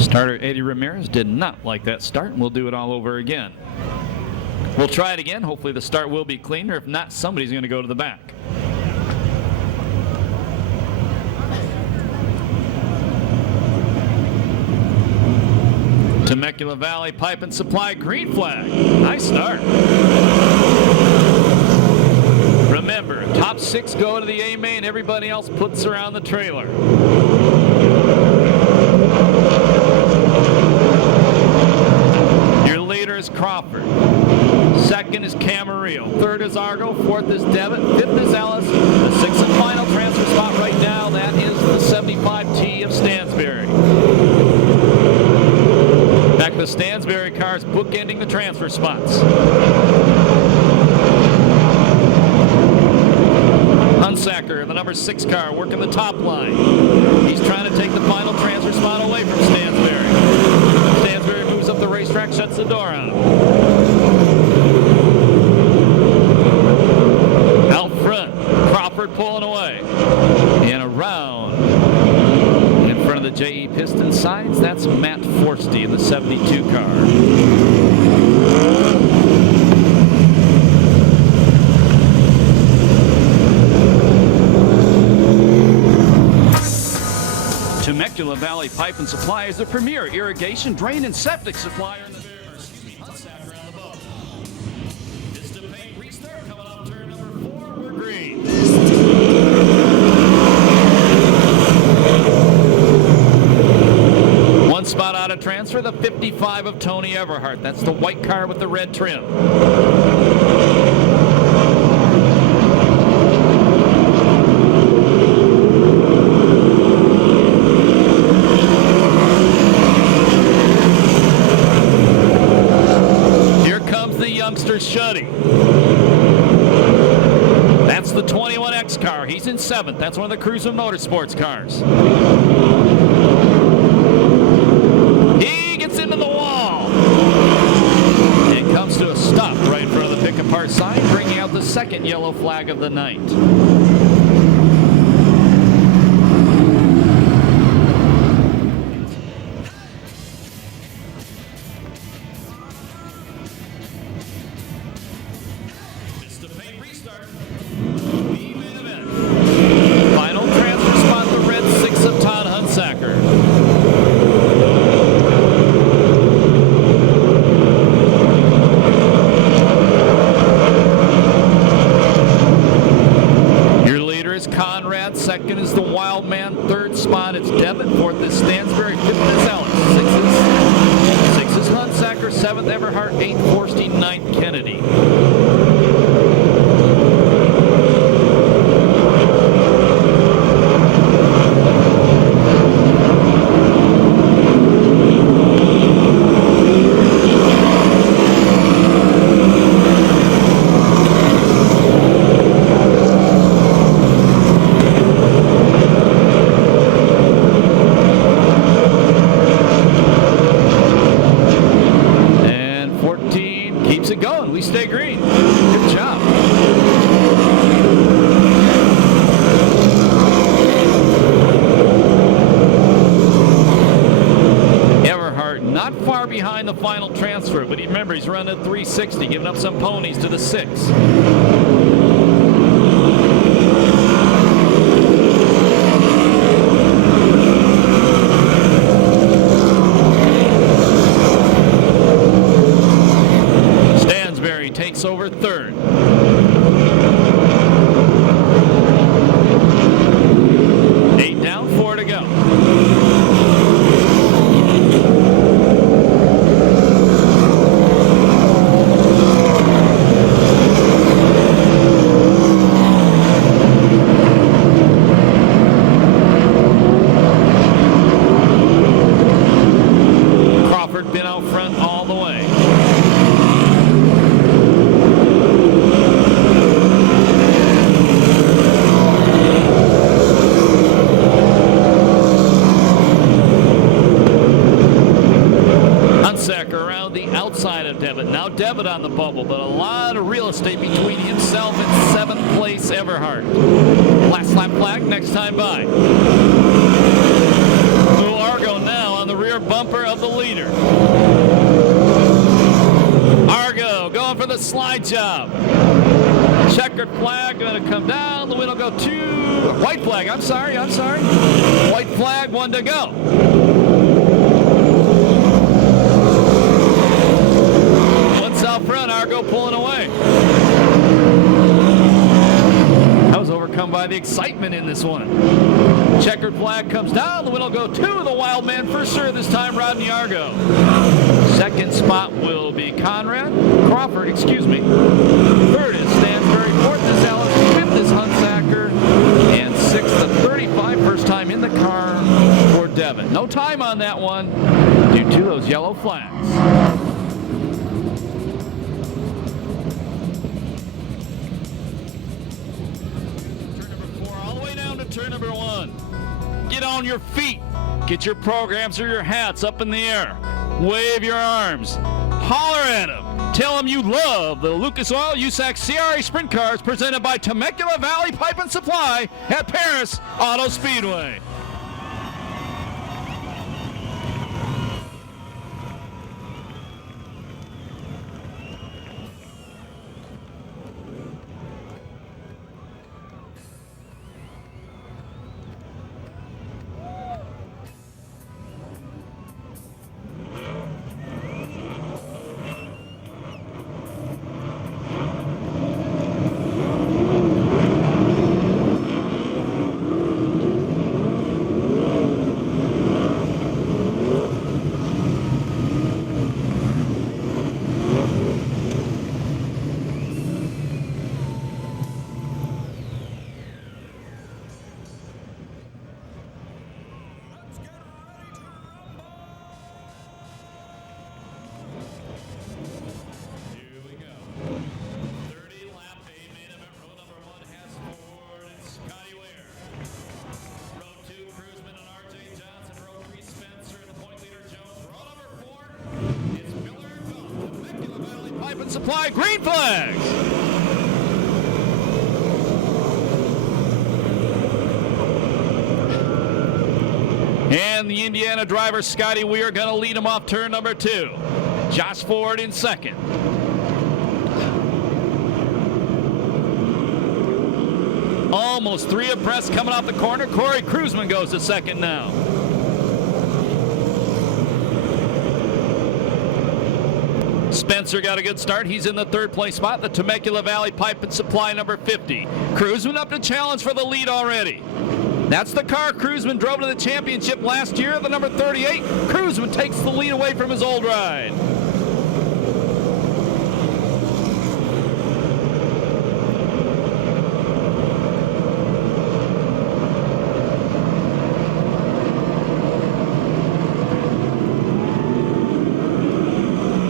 Starter Eddie Ramirez did not like that start, and we'll do it all over again. We'll try it again. Hopefully the start will be cleaner. If not, somebody's going to go to the back. Temecula Valley Pipe and Supply, green flag. Nice start. Remember, top 6 go to the A main. Everybody else puts around the trailer. Your leader is Crawford. Second is Camarillo. Third is Argo. Fourth is Devitt. Fifth is Ellis. The 6th and final transfer spot right now, that is the 75T of Stansberry. Back to the Stansberry cars, bookending the transfer spots. Hunsacker, the number 6 car, working the top line. He's trying to take the final transfer spot away from Stansberry. Stansberry moves up the racetrack, shuts the door on him. Out front, JE piston sides. That's Matt Forsty in the 72 car. Temecula Valley Pipe and Supply is the premier irrigation, drain, and septic supplier in the Hunsacker on the boat. This to paint restart coming off turn number 4. We're green. One spot out of transfer, the 55 of Tony Everhart. That's the white car with the red trim. Shuddy. That's the 21X car. He's in 7th. That's one of the Cruiser Motorsports cars. He gets into the wall. It comes to a stop right in front of the pick-apart sign, bringing out the second yellow flag of the night. Final transfer spot, the red 6 of Todd Hunsacker. Your leader is Conrad, second is the Wild Man, third spot it's Devitt, fourth is Stansberry, fifth is Ellis, sixth is Hunsacker, seventh Everhart, eighth Forsty, ninth Kennedy. Keeps it going. We stay green. Good job. Everhart not far behind the final transfer, but remember he's running at 360, giving up some ponies to the 6. Takes over third. Eight down, 4 to go. Crawford been out front all the way. Around the outside of Devitt. Now Devitt on the bubble, but a lot of real estate between himself and 7th place Everhart. Last lap flag next time by. Little Argo now on the rear bumper of the leader. Argo going for the slide job. Checkered flag going to come down. The wind will go to white flag. I'm sorry. White flag, 1 to go. Out front, Argo pulling away. I was overcome by the excitement in this one. Checkered flag comes down. The wind will go to the Wild Man for sure this time, Rodney Argo. Second spot will be Crawford, excuse me. Third is Stansberry. Fourth is Ellis. Fifth is Hunsacker. And sixth, the 35, first time in the car for Devitt. No time on that one due to those yellow flags. Turn number 1. Get on your feet. Get your programs or your hats up in the air. Wave your arms. Holler at them. Tell them you love the Lucas Oil USAC CRA Sprint Cars presented by Temecula Valley Pipe and Supply at Perris Auto Speedway. and Supply, green flags. And the Indiana driver, Scotty Weir, going to lead him off turn number 2. Josh Ford in second. Almost 3 abreast coming off the corner. Corey Kruzman goes to second now. Spencer got a good start. He's in the 3rd place spot. The Temecula Valley Pipe and Supply number 50. Kruzman up to challenge for the lead already. That's the car Kruzman drove to the championship last year, the number 38. Kruzman takes the lead away from his old ride.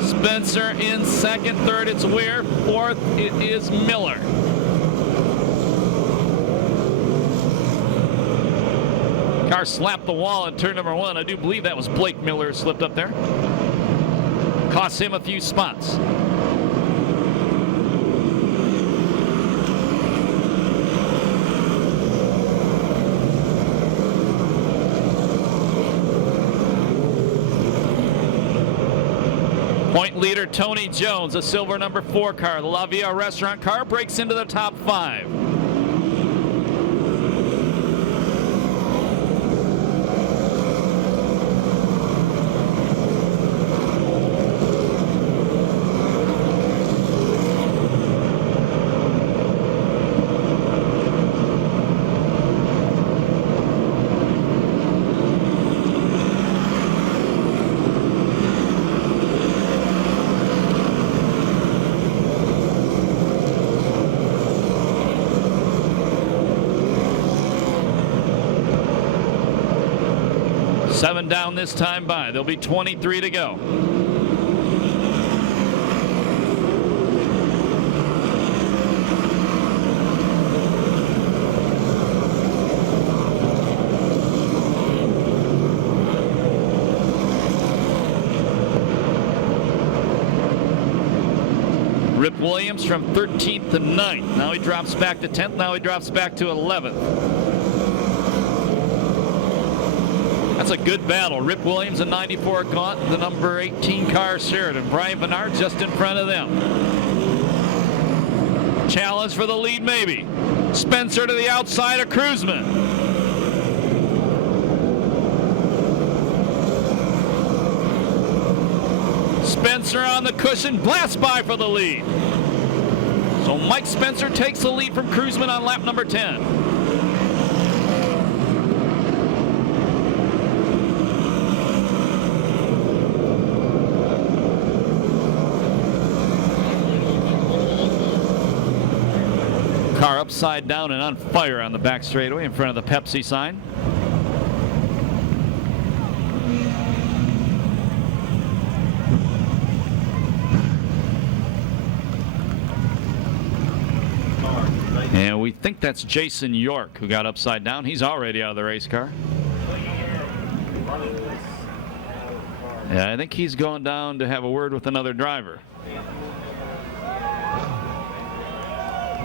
Spencer in second, third it's Weir, fourth it is Miller. Car slapped the wall at turn number 1. I do believe that was Blake Miller who slipped up there. Cost him a few spots. Point leader Tony Jones, a silver number 4 car. The La Via restaurant car breaks into the top 5. Seven down this time by. There'll be 23 to go. Rip Williams from 13th to 9th. Now he drops back to 10th. Now he drops back to 11th. That's a good battle. Rip Williams, a 94 Gaunt, the number 18 car Sheridan. Brian Bernard just in front of them. Challenge for the lead, maybe. Spencer to the outside of Kruzman. Spencer on the cushion, blast by for the lead. So Mike Spencer takes the lead from Kruzman on lap number 10. Car upside down and on fire on the back straightaway in front of the Pepsi sign. And we think that's Jason York who got upside down. He's already out of the race car. Yeah, I think he's going down to have a word with another driver.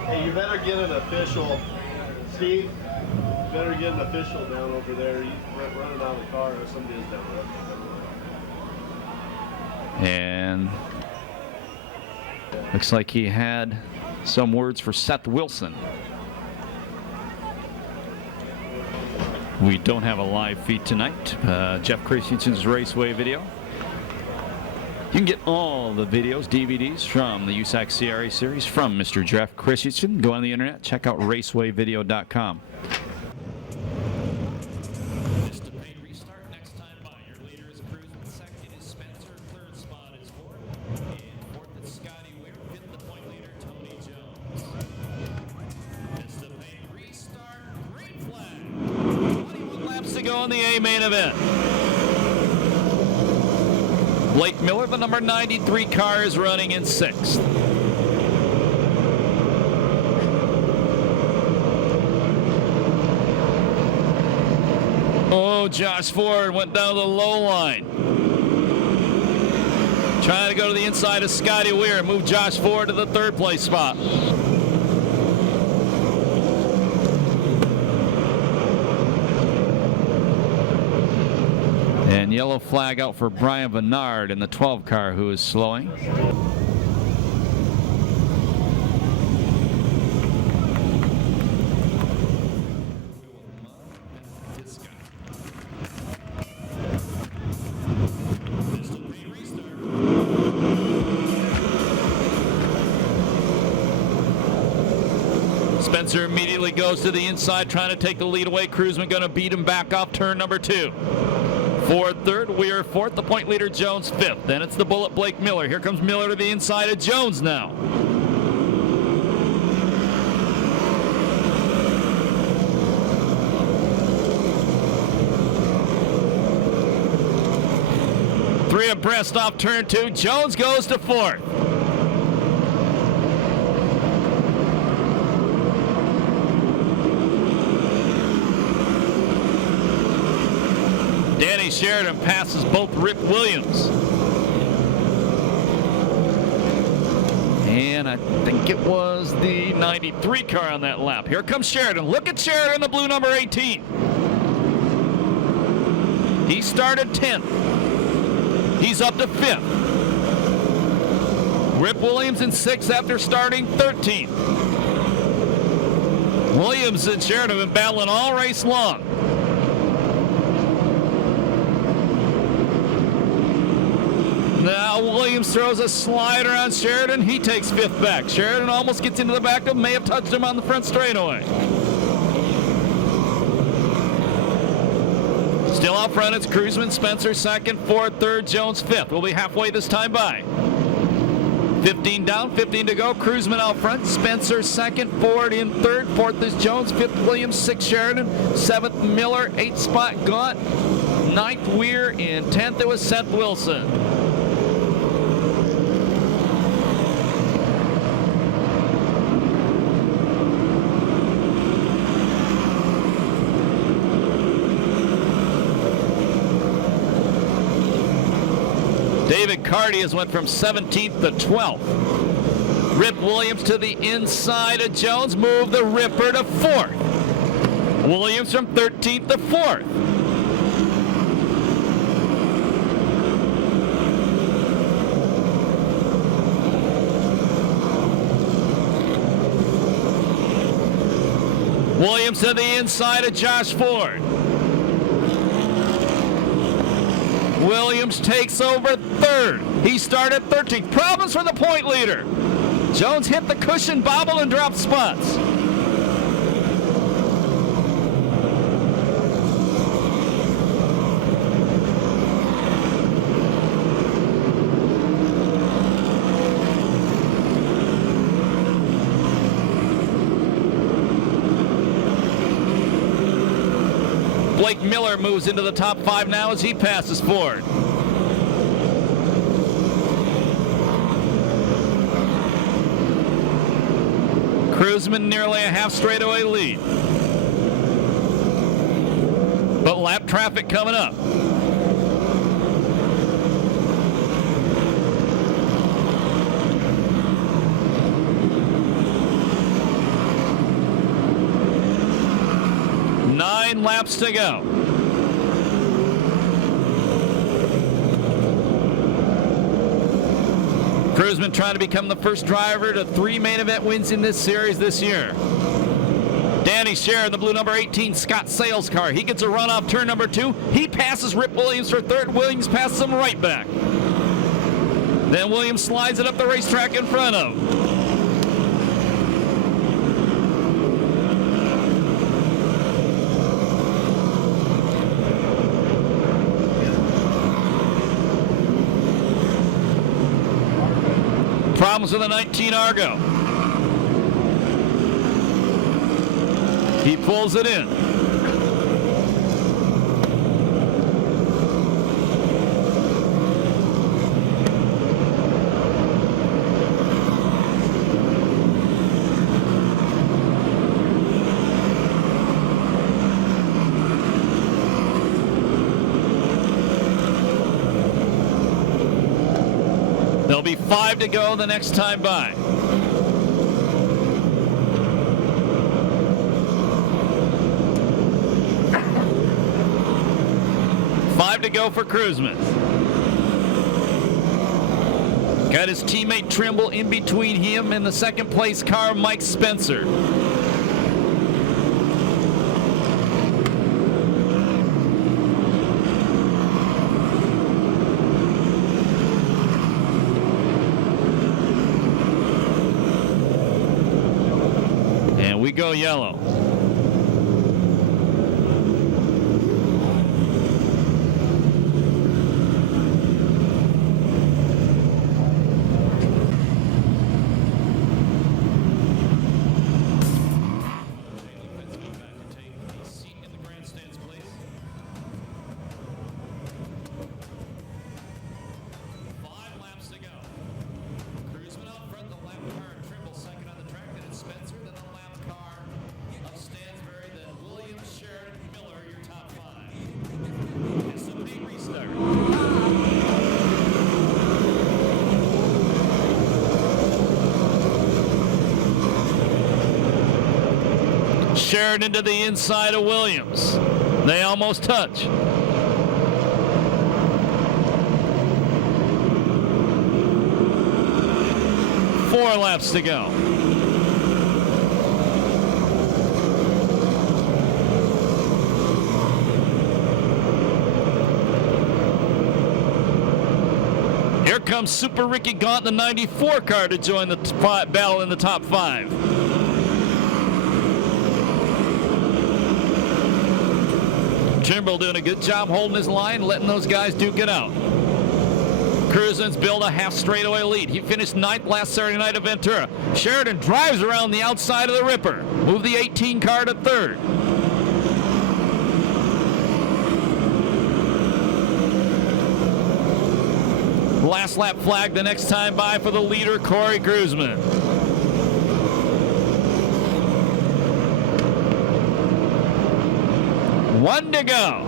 Hey, you better get an official, Steve. You better get an official down over there. He's running out of the car, or somebody is down there. And looks like he had some words for Seth Wilson. We don't have a live feed tonight. Jeff Christensen's Raceway video. You can get all the videos, DVDs from the USAC CRA series from Mr. Jeff Christensen. Go on the internet, check out racewayvideo.com. Restart next time by. Your leader is Kruzman, second is Spencer, third spot is Ford, and fourth is Scotty Weir, fifth the point leader Tony Jones. It's the main restart, green flag. 21 laps to go in the A main event. Blake Miller, the number 93 car, is running in 6th. Oh, Josh Ford went down the low line. Trying to go to the inside of Scotty Weir. Move Josh Ford to the third place spot. And yellow flag out for Brian Bernard in the 12 car, who is slowing. Spencer immediately goes to the inside, trying to take the lead away. Cruzman going to beat him back off turn number 2. Ford third, Weir fourth, the point leader Jones fifth. Then it's the bullet Blake Miller. Here comes Miller to the inside of Jones now. Three abreast off turn 2. Jones goes to fourth. Danny Sheridan passes both Rip Williams. And I think it was the 93 car on that lap. Here comes Sheridan. Look at Sheridan, the blue number 18. He started 10th. He's up to 5th. Rip Williams in 6th after starting 13th. Williams and Sheridan have been battling all race long. Now Williams throws a slider on Sheridan. He takes 5th back. Sheridan almost gets into the back of him, may have touched him on the front straightaway. Still out front, it's Cruzman, Spencer 2nd, Ford 3rd, Jones 5th. We'll be halfway this time by. 15 down, 15 to go. Cruzman out front, Spencer 2nd, Ford in 3rd. 4th is Jones, 5th Williams, 6th Sheridan, 7th Miller, 8th spot Gaunt, 9th Weir, and 10th it was Seth Wilson. David Carty has went from 17th to 12th. Rip Williams to the inside of Jones. Move the Ripper to 4th. Williams from 13th to 4th. Williams to the inside of Josh Ford. Williams takes over 3rd. He started 13th. Problems for the point leader. Jones hit the cushion, bobbled, and dropped spots. Blake Miller moves into the top 5 now as he passes Ford. Cruzman nearly a half straightaway lead. But lap traffic coming up. Laps to go. Cruzman trying to become the first driver to 3 main event wins in this series this year. Danny Sheridan, the blue number 18 Scott Sales car. He gets a run off turn number 2. He passes Rip Williams for 3rd. Williams passes him right back. Then Williams slides it up the racetrack in front of him. Problems with the 19 Argo. He pulls it in. There'll be 5 to go the next time by. 5 to go for Kruzman. Got his teammate Trimble in between him and the second place car, Mike Spencer. And we go yellow. Sheridan to the inside of Williams. They almost touch. Four laps to go. Here comes Super Ricky Gaunt, the 94 car, to join the battle in the top 5. Trimble doing a good job holding his line, letting those guys duke it out. Kruzman's built a half straightaway lead. He finished 9th last Saturday night at Ventura. Sheridan drives around the outside of the Ripper. Move the 18 car to 3rd. Last lap flag the next time by for the leader, Corey Kruzman. One to go.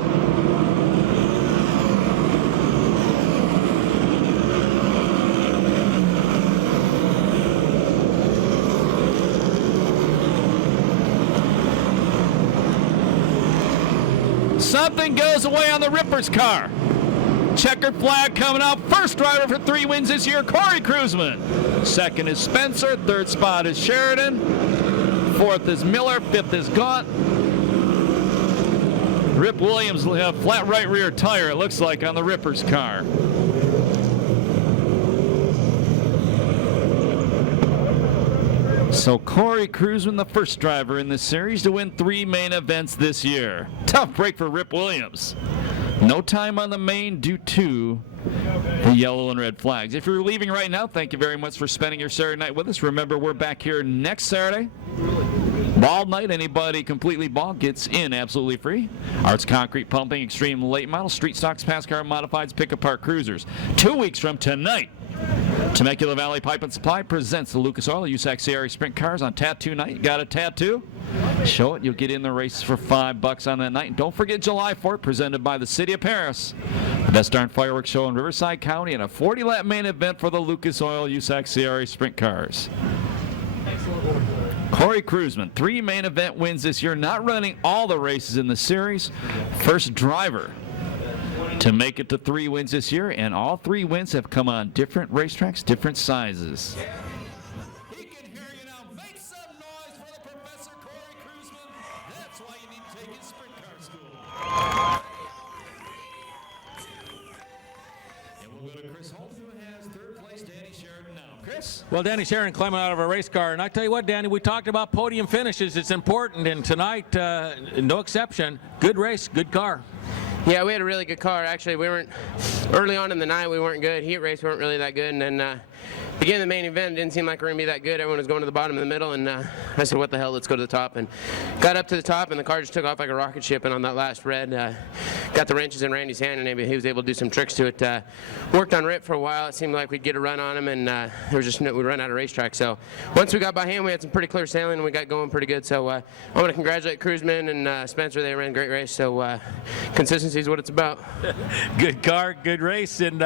Something goes away on the Ripper's car. Checkered flag coming out. First driver for 3 wins this year, Corey Kruzman. 2nd is Spencer. 3rd spot is Sheridan. 4th is Miller. 5th is Gaunt. Rip Williams will have flat right rear tire, it looks like, on the Ripper's car. So Corey Kruzman, the first driver in this series to win 3 main events this year. Tough break for Rip Williams. No time on the main due to the yellow and red flags. If you're leaving right now, thank you very much for spending your Saturday night with us. Remember, we're back here next Saturday. Bald night, anybody completely bald gets in absolutely free. Arts Concrete Pumping, Extreme Late Model, Street Stocks, Pass Car Modifieds, Pick Apart Cruisers. 2 weeks from tonight, Temecula Valley Pipe and Supply presents the Lucas Oil USAC CRA Sprint Cars on Tattoo Night. You got a tattoo? Show it. You'll get in the races for $5 on that night. And don't forget July 4th, presented by the City of Perris. The best darn fireworks show in Riverside County and a 40-lap main event for the Lucas Oil USAC CRA Sprint Cars. Corey Kruzman, 3 main event wins this year, not running all the races in the series. First driver to make it to 3 wins this year, and all 3 wins have come on different racetracks, different sizes. He can hear you now. Make some noise for the Professor Corey Kruzman. That's why you need to take his sprint car school. And we'll go to Chris Holt, who has 3rd place, Danny Sheridan now. Chris? Well, Danny Sheridan climbing out of a race car. And I tell you what, Danny, we talked about podium finishes. It's important, and tonight, no exception. Good race, good car. Yeah, we had a really good car. Actually, we weren't, early on in the night, we weren't good. Heat race, we weren't really that good. And then beginning the main event, it didn't seem like we were going to be that good. Everyone was going to the bottom and the middle. And I said, what the hell, let's go to the top. And got up to the top, and the car just took off like a rocket ship. And on that last red, got the wrenches in Randy's hand, and maybe he was able to do some tricks to it. Worked on Rip for a while. It seemed like we'd get a run on him, and we'd run out of racetrack. So once we got by him, we had some pretty clear sailing, and we got going pretty good. So I want to congratulate Cruzman and Spencer. They ran a great race. So consistency is what it's about. Good car, good race, and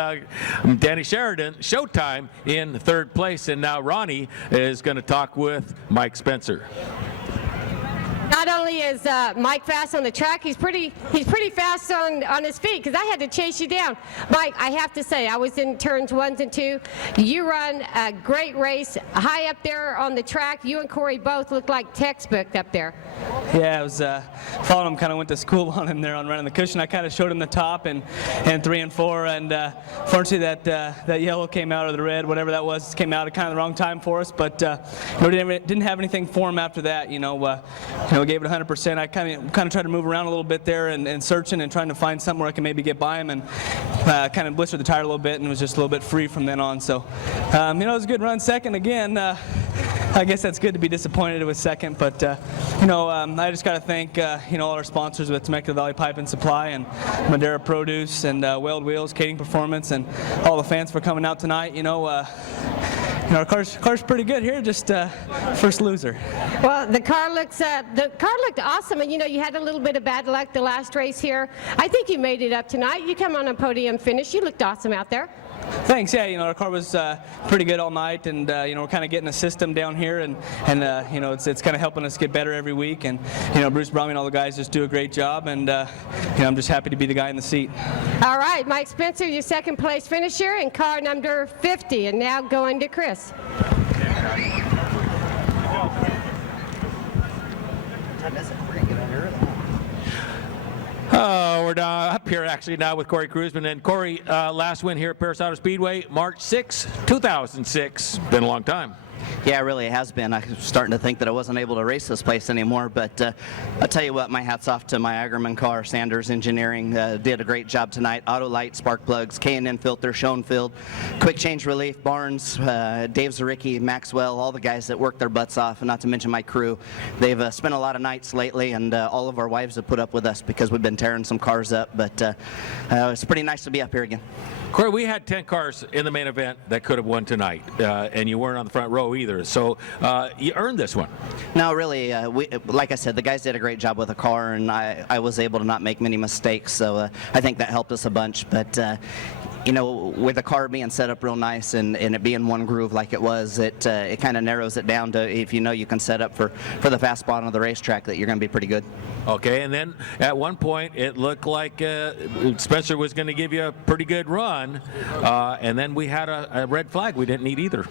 Danny Sheridan, Showtime in third place, and now Ronnie is going to talk with Mike Spencer. Not only is Mike fast on the track, he's pretty fast on his feet, because I had to chase you down. Mike, I have to say, I was in turns 1 and 2. You run a great race high up there on the track. You and Corey both look like textbook up there. Yeah, I was following him, kind of went to school on him there on running the cushion. I kind of showed him the top and 3 and 4, and fortunately that yellow came out, or the red, whatever that was, came out at kind of the wrong time for us. But we didn't have anything for him after that. We gave it 100%. I kind of tried to move around a little bit there and searching and trying to find something where I can maybe get by him, and kind of blistered the tire a little bit and was just a little bit free from then on. So, it was a good run. Second again. I guess that's good to be disappointed with second, but I just got to thank all our sponsors with Temecula Valley Pipe and Supply and Madera Produce and Weld Wheels, Skating Performance, and all the fans for coming out tonight. Our car's pretty good here, just first loser. Well, the car looked awesome, and you had a little bit of bad luck the last race here. I think you made it up tonight. You come on a podium finish. You looked awesome out there. Thanks. Yeah, our car was pretty good all night, and we're kind of getting a system down here, and it's kind of helping us get better every week. And Bruce Bromley and all the guys just do a great job, and I'm just happy to be the guy in the seat. All right, Mike Spencer, your second place finisher in car number 50, and now going to Chris. We're up here actually now with Corey Cruzman. And Corey, last win here at Perris Auto Speedway, March 6, 2006. Been a long time. Yeah, it really has been. I'm starting to think that I wasn't able to race this place anymore, but I'll tell you what, my hat's off to my Agerman car. Sanders Engineering did a great job tonight. Auto Light, spark plugs, K&N filter, Schoenfield, Quick Change Relief, Barnes, Dave Zaricki, Maxwell, all the guys that worked their butts off, and not to mention my crew. They've spent a lot of nights lately, and all of our wives have put up with us because we've been tearing some cars up, but it's pretty nice to be up here again. Corey, we had 10 cars in the main event that could have won tonight, and you weren't on the front row either, so you earned this one. No, really, like I said, the guys did a great job with the car, and I was able to not make many mistakes, so I think that helped us a bunch. But with the car being set up real nice and it being one groove like it was, it kind of narrows it down to if you can set up for the fast spot on the racetrack, that you're going to be pretty good. Okay, and then at one point it looked like Spencer was going to give you a pretty good run, and then we had a red flag we didn't need either.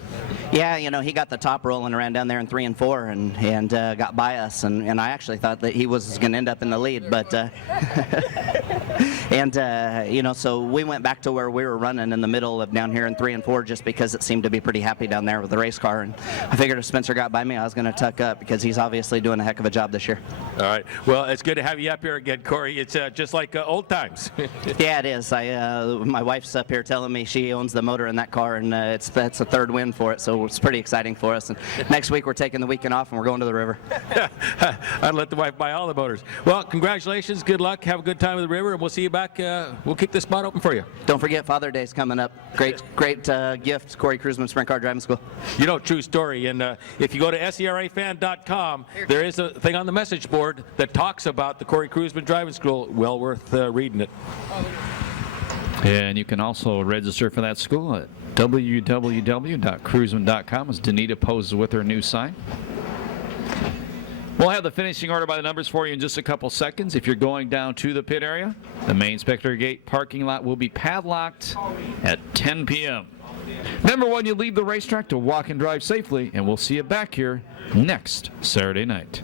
Yeah, he got the top roll and ran down there in 3 and 4 and got by us, and I actually thought that he was going to end up in the lead, but so we went back to where we were running in the middle of down here in 3 and 4 just because it seemed to be pretty happy down there with the race car, and I figured if Spencer got by me, I was going to tuck up because he's obviously doing a heck of a job this year. All right, well, it's good to have you up here again, Corey. It's just like old times. Yeah, it is. My wife's up here telling me she owns the motor in that car, and that's a third win for it, so it's pretty exciting for us. And next week we're taking the weekend off and we're going to the river. I'd let the wife buy all the motors. Well, congratulations, good luck, have a good time at the river, and we'll see you back. We'll kick this spot open for you. Don't forget Father's Day's coming up. Great gift, Corey Cruzman Sprint Car Driving School. True story. And if you go to SCRAFan.com, there is a thing on the message board that talks about the Corey Cruzman Driving School. Well worth reading it. And you can also register for that school at www.cruzman.com as Danita poses with her new sign. We'll have the finishing order by the numbers for you in just a couple seconds. If you're going down to the pit area, the main Spectre Gate parking lot will be padlocked at 10 p.m. Remember, when you leave the racetrack, to walk and drive safely, and we'll see you back here next Saturday night.